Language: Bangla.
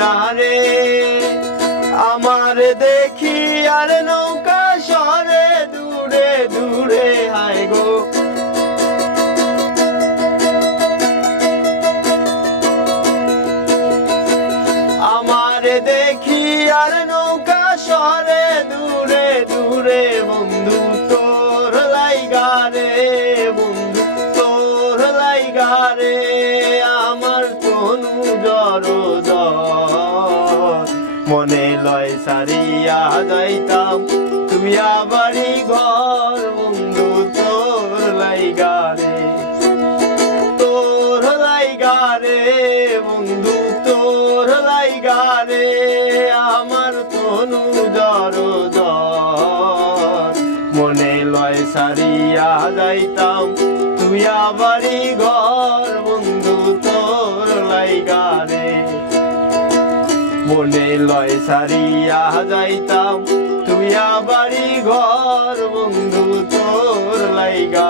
না রে আমার দেখি আর নৌকা সরে দূরে দূরে হায় গো আমার দেখি আর নৌকা সরে দূরে দূরে বন্ধু তোর লাইগা রে বন্ধু তোর লাইগা রে আমার তনু জড় মনে লয় সারিয়া যাইতাম তুই আবারই ঘর বন্ধু তোর লাইগা রে তোর লাইগা রে বন্ধু তোর লাইগা রে আমার তনু জড় মনে লয় সারিয়া যাইতাম তুই আবারই ঘর বন্ধু তোর লাইগা রে মনে লয় সারিয়া যাইতাম তুই আবারই ঘর বন্ধু তোর লাইগা